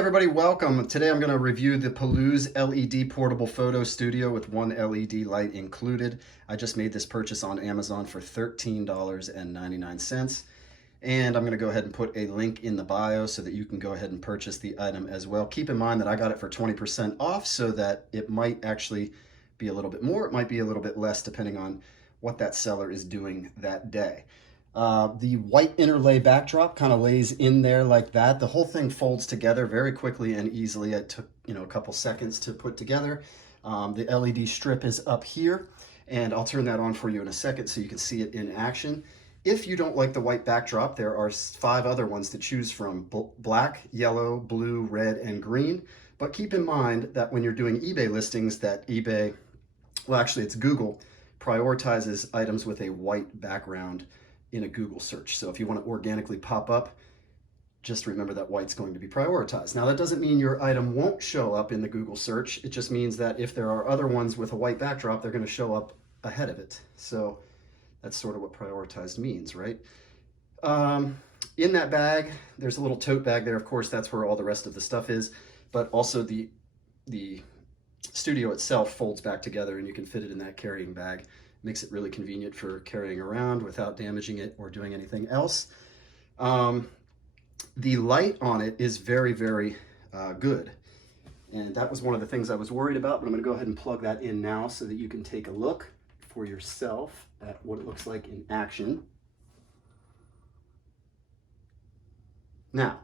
everybody, welcome. Today I'm going to review the PULUZ LED Portable Photo Studio with one LED light included. I just made this purchase on Amazon for $13.99. And I'm going to go ahead and put a link in the bio so that you can go ahead and purchase the item as well. Keep in mind that I got it for 20% off, so that it might actually be a little bit more, it might be a little bit less depending on what that seller is doing that day. The white interlay backdrop kind of lays in there like that. The whole thing folds together very quickly and easily. It took, a couple seconds to put together. The LED strip is up here, and I'll turn that on for you in a second so you can see it in action. If you don't like the white backdrop, there are 5 other ones to choose from: black, yellow, blue, red, and green. But keep in mind that when you're doing eBay listings, that eBay, well, actually it's Google, prioritizes items with a white background in a Google search. So if you want to organically pop up, just remember that white's going to be prioritized. Now that doesn't mean your item won't show up in the Google search. It just means that if there are other ones with a white backdrop, they're going to show up ahead of it. So that's sort of what prioritized means, right? In that bag, there's a little tote bag there. Of course, that's where all the rest of the stuff is, but also the studio itself folds back together and you can fit it in that carrying bag. Makes it really convenient for carrying around without damaging it or doing anything else. The light on it is very, very good. And that was one of the things I was worried about, but I'm gonna go ahead and plug that in now so that you can take a look for yourself at what it looks like in action. Now,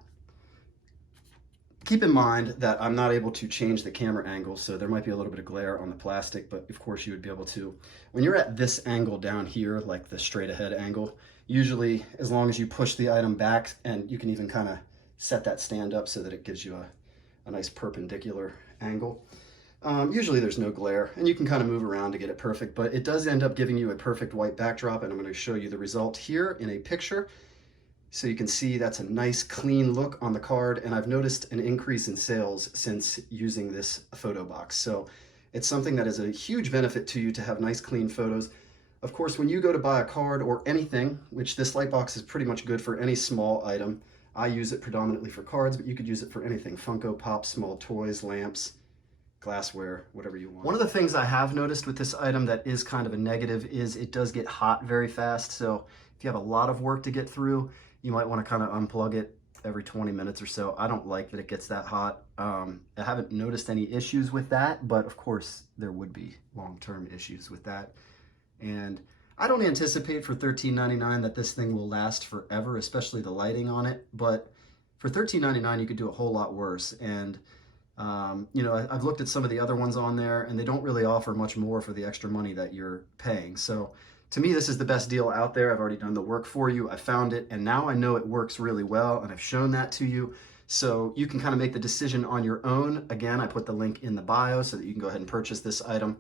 keep in mind that I'm not able to change the camera angle, so there might be a little bit of glare on the plastic, but of course you would be able to. When you're at this angle down here, like the straight ahead angle, usually as long as you push the item back, and you can even kind of set that stand up so that it gives you a nice perpendicular angle. Usually there's no glare, and you can kind of move around to get it perfect, but it does end up giving you a perfect white backdrop, and I'm going to show you the result here in a picture. So you can see that's a nice clean look on the card, and I've noticed an increase in sales since using this photo box. So it's something that is a huge benefit to you to have nice clean photos. Of course, when you go to buy a card or anything, which this light box is pretty much good for any small item. I use it predominantly for cards, but you could use it for anything: Funko Pop, small toys, lamps, glassware, whatever you want. One of the things I have noticed with this item that is kind of a negative is it does get hot very fast. So if you have a lot of work to get through, you might want to kind of unplug it every 20 minutes or so. I don't like that it gets that hot. I haven't noticed any issues with that, but of course there would be long-term issues with that. And I don't anticipate for $13.99 that this thing will last forever, especially the lighting on it. But for $13.99, you could do a whole lot worse. And I've looked at some of the other ones on there, and they don't really offer much more for the extra money that you're paying. So to me, this is the best deal out there. I've already done the work for you. I found it, and now I know it works really well, and I've shown that to you. So you can kind of make the decision on your own. Again, I put the link in the bio so that you can go ahead and purchase this item.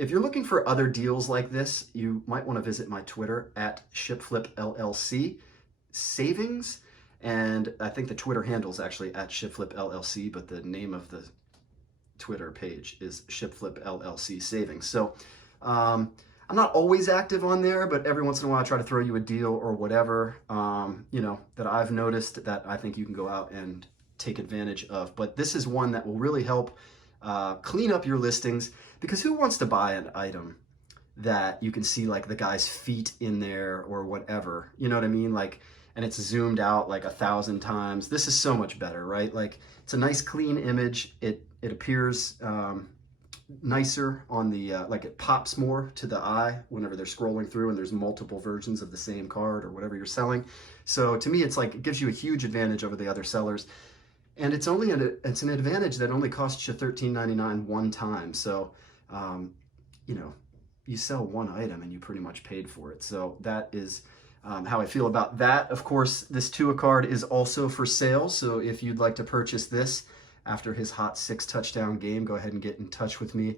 If you're looking for other deals like this, you might want to visit my Twitter at ShipFlip LLC Savings. And I think the Twitter handle is actually at ShipFlip LLC, but the name of the Twitter page is ShipFlip LLC Savings. So I'm not always active on there, but every once in a while I try to throw you a deal or whatever, that I've noticed that I think you can go out and take advantage of. But this is one that will really help clean up your listings, because who wants to buy an item that you can see like the guy's feet in there or whatever, you know what I mean? Like, and it's zoomed out like 1,000 times. This is so much better, right? Like, it's a nice clean image. It appears nicer on the, like it pops more to the eye whenever they're scrolling through and there's multiple versions of the same card or whatever you're selling. So to me, it's like, it gives you a huge advantage over the other sellers. And it's an advantage that only costs you $13.99 one time. So, you sell one item and you pretty much paid for it. So that is how I feel about that. Of course, this Tua card is also for sale. So if you'd like to purchase this after his hot 6 touchdown game, go ahead and get in touch with me.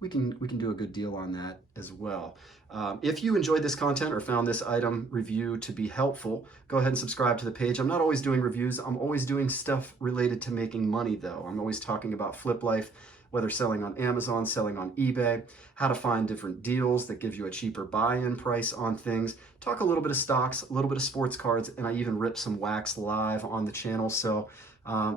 We can do a good deal on that as well. If you enjoyed this content or found this item review to be helpful, go ahead and subscribe to the page. I'm not always doing reviews. I'm always doing stuff related to making money though. I'm always talking about Flip Life. whether selling on Amazon, selling on eBay, how to find different deals that give you a cheaper buy-in price on things, talk a little bit of stocks, a little bit of sports cards, and I even rip some wax live on the channel. So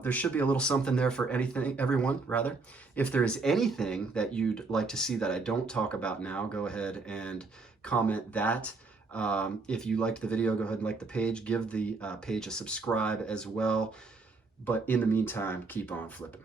there should be a little something there for everyone rather. If there is anything that you'd like to see that I don't talk about now, go ahead and comment that. If you liked the video, go ahead and like the page. Give the page a subscribe as well. But in the meantime, keep on flipping.